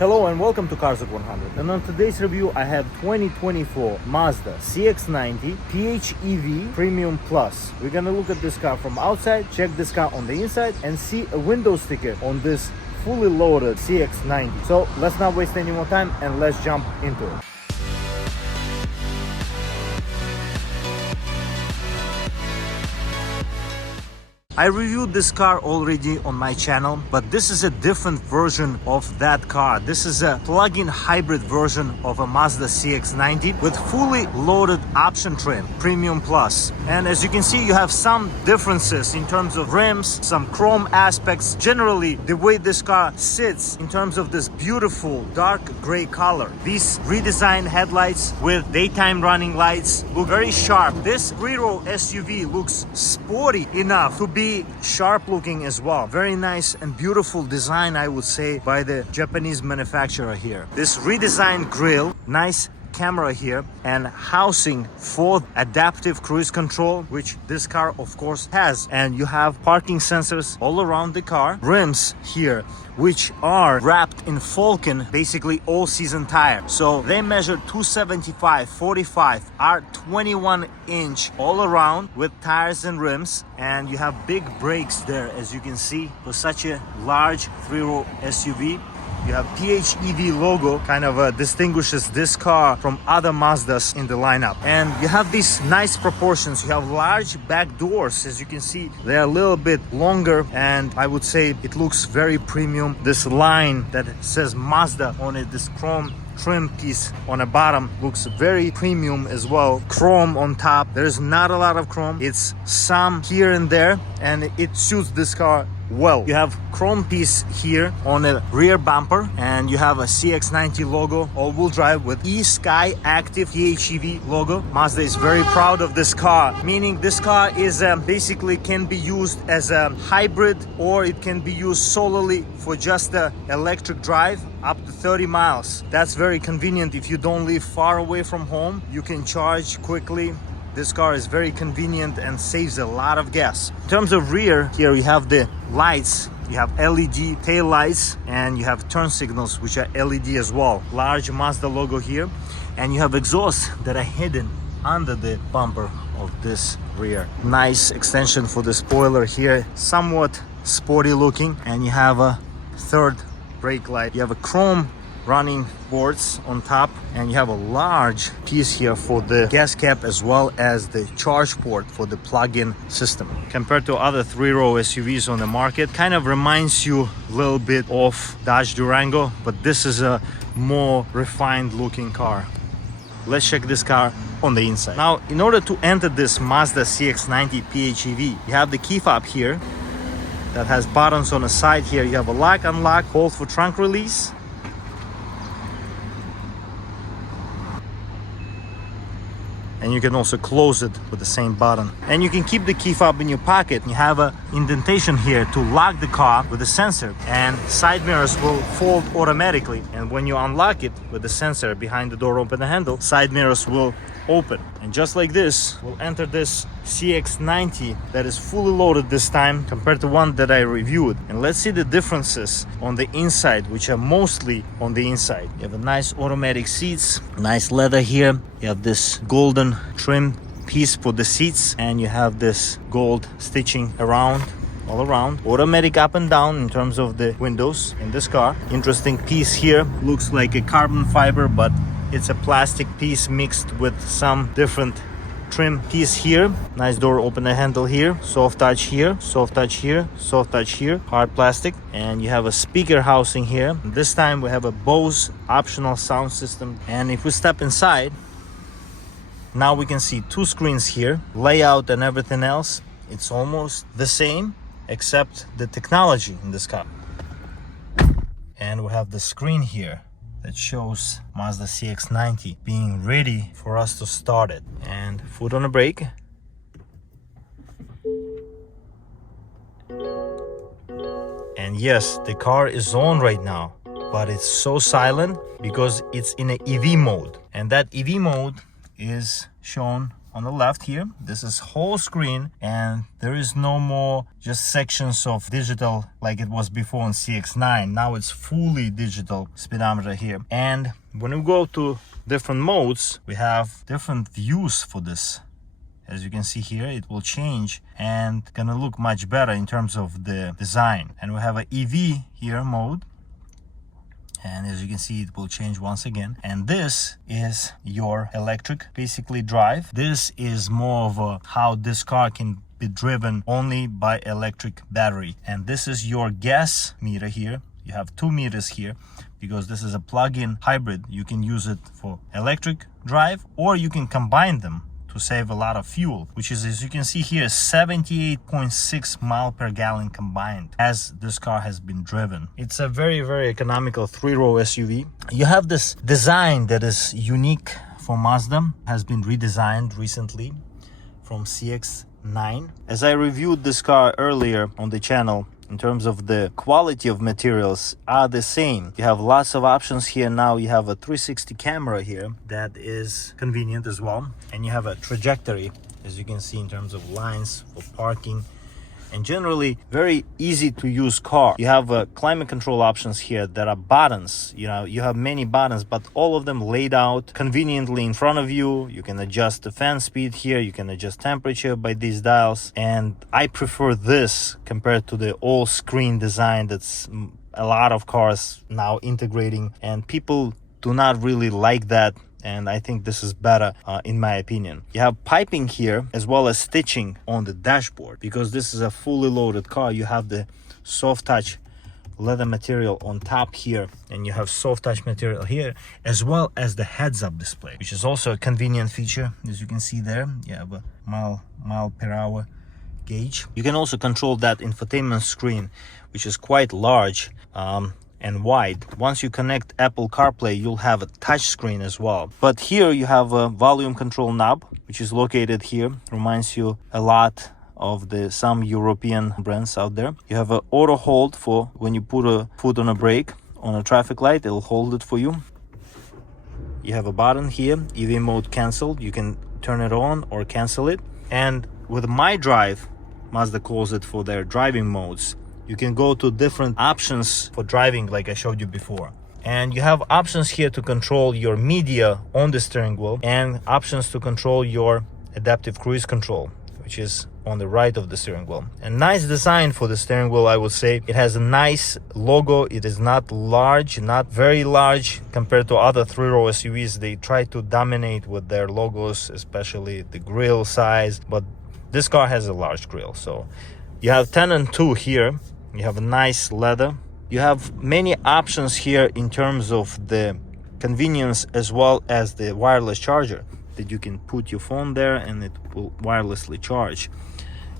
Hello and welcome to Cars at 100, and on today's review I have 2024 Mazda CX-90 PHEV Premium Plus. We're gonna look at this car from outside, check this car on the inside, and see a window sticker on this fully loaded CX-90. So let's not waste any more time and let's jump into it. I reviewed this car already on my channel, but this is a different version of that car. This is a plug-in hybrid version of a Mazda CX-90 with fully loaded option trim, Premium Plus. And as you can see, you have some differences in terms of rims, some chrome aspects. Generally, the way this car sits in terms of this beautiful dark gray color. These redesigned headlights with daytime running lights look very sharp. This three-row SUV looks sporty enough to be sharp looking as well. Very nice and beautiful design, I would say, by the Japanese manufacturer here. This redesigned grille, nice camera here, and housing for adaptive cruise control, which this car of course has. And you have parking sensors all around the car. Rims here, which are wrapped in Falcon, basically all season tire. So they measure 275/45, are 21 inch all around with tires and rims. And you have big brakes there, as you can see, for such a large three-row SUV. You have PHEV logo, kind of distinguishes this car from other Mazdas in the lineup. And you have these nice proportions. You have large back doors. As you can see, they're a little bit longer, and I would say it looks very premium. This line that says Mazda on it, this chrome trim piece on the bottom, looks very premium as well. Chrome on top. There's not a lot of chrome. It's some here and there, and it suits this car well. You have chrome piece here on the rear bumper, and you have a CX-90 logo, all-wheel drive with eSky Active PHEV logo. Mazda is very proud of this car, meaning this car is basically can be used as a hybrid, or it can be used solely for just the electric drive up to 30 miles. That's very convenient. If you don't live far away from home, you can charge quickly. This car is very convenient and saves a lot of gas. In terms of rear, here you have the lights. You have LED tail lights, and you have turn signals, which are LED as well. Large Mazda logo here, and you have exhausts that are hidden under the bumper of this rear. Nice extension for the spoiler here, somewhat sporty looking. And you have a third brake light. You have a chrome running boards on top, and you have a large piece here for the gas cap, as well as the charge port for the plug-in system. Compared to other three-row SUVs on the market, kind of reminds you a little bit of Dodge Durango, but this is a more refined looking car. Let's check this car on the inside. Now, in order to enter this Mazda CX-90 PHEV, you have the key fob here that has buttons on the side here. You have a lock, unlock, hold for trunk release. And you can also close it with the same button. And you can keep the key fob in your pocket. You have an indentation here to lock the car with a sensor, and side mirrors will fold automatically. And when you unlock it with the sensor behind the door, open the handle, side mirrors will open. And just like this, we'll enter this CX-90 that is fully loaded this time compared to one that I reviewed. And let's see the differences on the inside, which are mostly on the inside. You have a nice automatic seats, nice leather here. You have this golden trim piece for the seats, and you have this gold stitching around, all around. Automatic up and down in terms of the windows in this car. Interesting piece here, looks like a carbon fiber, but it's a plastic piece mixed with some different trim piece here. Nice door opener handle here, soft touch here, soft touch here, soft touch here, hard plastic. And you have a speaker housing here. This time we have a Bose optional sound system. And if we step inside, now we can see two screens here. Layout and everything else, it's almost the same, except the technology in this car. And we have the screen here that shows Mazda CX-90 being ready for us to start it. And foot on the brake. And yes, the car is on right now, but it's so silent because it's in an EV mode. And that EV mode is shown on the left here. This is whole screen, and there is no more just sections of digital like it was before on CX-9. Now it's fully digital speedometer here. And when we go to different modes, we have different views for this. As you can see here, it will change and gonna look much better in terms of the design. And we have an EV here mode. And as you can see, it will change once again. And this is your electric basically drive. This is more of how this car can be driven only by electric battery. And this is your gas meter here. You have 2 meters here because this is a plug-in hybrid. You can use it for electric drive, or you can combine them to save a lot of fuel, which is, as you can see here, 78.6 miles per gallon combined as this car has been driven. It's a very, very economical 3-row SUV. You have this design that is unique for Mazda, has been redesigned recently from CX-9. As I reviewed this car earlier on the channel, in terms of the quality of materials are the same. You have lots of options here. Now you have a 360 camera here that is convenient as well, and you have a trajectory, as you can see, in terms of lines for parking, and generally very easy to use car. You have climate control options here that are buttons. You know, you have many buttons, but all of them laid out conveniently in front of you. You can adjust the fan speed here, you can adjust temperature by these dials, and I prefer this compared to the all screen design that's a lot of cars now integrating, and people do not really like that. And I think this is better in my opinion. You have piping here as well as stitching on the dashboard. Because this is a fully loaded car, you have the soft touch leather material on top here, and you have soft touch material here, as well as the heads-up display, which is also a convenient feature. As you can see there, you have a mile per hour gauge. You can also control that infotainment screen, which is quite large and wide. Once you connect Apple CarPlay, you'll have a touch screen as well. But here you have a volume control knob, which is located here. Reminds you a lot of some European brands out there. You have an auto hold for when you put a foot on a brake on a traffic light, it'll hold it for you. You have a button here, EV mode cancel. You can turn it on or cancel it. And with My Drive, Mazda calls it, for their driving modes, you can go to different options for driving like I showed you before. And you have options here to control your media on the steering wheel, and options to control your adaptive cruise control, which is on the right of the steering wheel. And nice design for the steering wheel, I would say. It has a nice logo. It is not large, not very large compared to other 3-row SUVs. They try to dominate with their logos, especially the grille size, but this car has a large grille. So you have 10 and 2 here. You have a nice leather. You have many options here in terms of the convenience, as well as the wireless charger that you can put your phone there and it will wirelessly charge.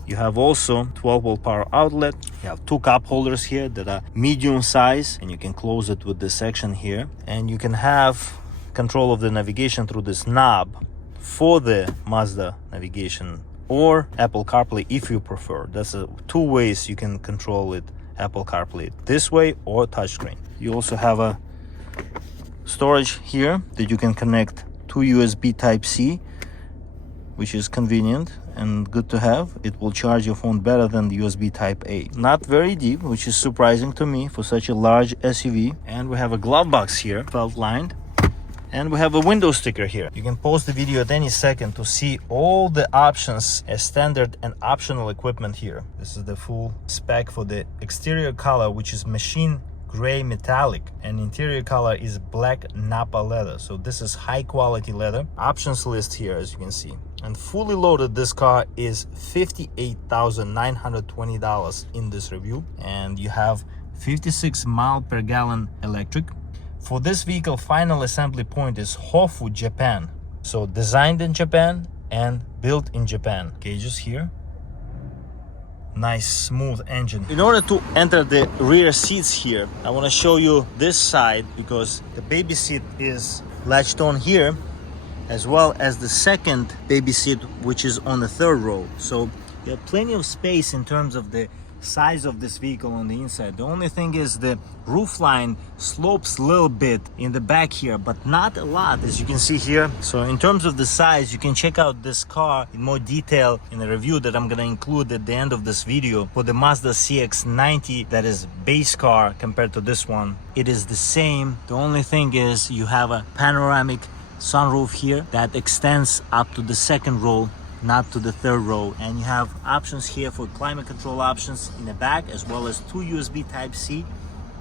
You have also 12-volt power outlet. You have 2 cup holders here that are medium size, and you can close it with this section here. And you can have control of the navigation through this knob for the Mazda navigation, or Apple CarPlay if you prefer. That's 2 ways you can control it, Apple CarPlay, this way or touchscreen. You also have a storage here that you can connect to USB Type-C, which is convenient and good to have. It will charge your phone better than the USB Type-A. Not very deep, which is surprising to me for such a large SUV. And we have a glove box here, felt lined. And we have a window sticker here. You can pause the video at any second to see all the options as standard and optional equipment here. This is the full spec for the exterior color, which is machine gray metallic, and interior color is black Napa leather. So this is high quality leather. Options list here, as you can see. And fully loaded, this car is $58,920 in this review. And you have 56 miles per gallon electric. For this vehicle, final assembly point is Hofu, Japan. So designed in Japan and built in Japan. Gauges here. Nice smooth engine. In order to enter the rear seats here, I want to show you this side, because the baby seat is latched on here, as well as the second baby seat, which is on the 3rd row. So you have plenty of space in terms of the size of this vehicle on the inside. The only thing is the roof line slopes a little bit in the back here, but not a lot, as you can see here. So in terms of the size, you can check out this car in more detail in a review that I'm gonna include at the end of this video for the Mazda CX-90. That is base car compared to this one. It is the same. The only thing is you have a panoramic sunroof here that extends up to the second row, not to the third row, and you have options here for climate control options in the back, as well as 2 USB Type-C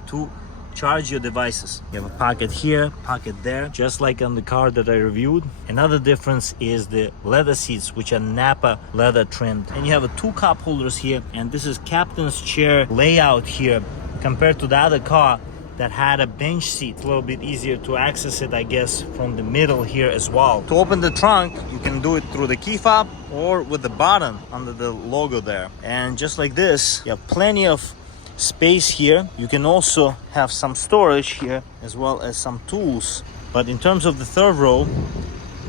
to charge your devices. You have a pocket here, pocket there, just like on the car that I reviewed. Another difference is the leather seats, which are Napa leather trimmed, and you have 2 cup holders here, and this is captain's chair layout here compared to the other car that had a bench seat. It's a little bit easier to access it, I guess, from the middle here as well. To open the trunk, you can do it through the key fob or with the button under the logo there. And just like this, you have plenty of space here. You can also have some storage here as well as some tools. But in terms of the third row,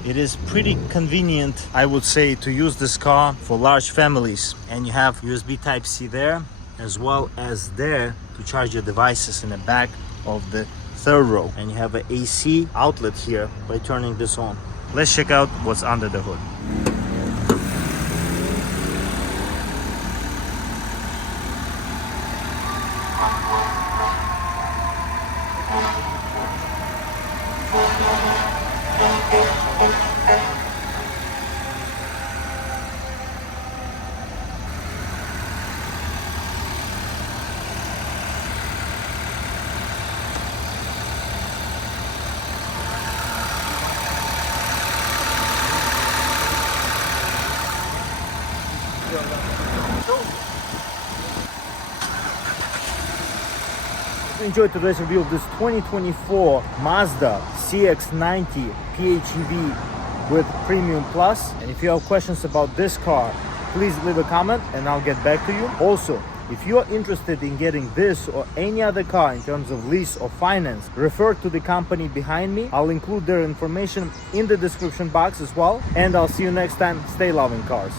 it is pretty convenient, I would say, to use this car for large families. And you have USB Type-C there, as well as there to charge your devices in the back of the third row. And you have an AC outlet here by turning this on. Let's check out what's under the hood. If you enjoyed today's review of this 2024 Mazda CX-90 PHEV with Premium Plus, and if you have questions about this car, please leave a comment and I'll get back to you. Also, if you are interested in getting this or any other car in terms of lease or finance, refer to the company behind me. I'll include their information in the description box as well. And I'll see you next time. Stay loving cars.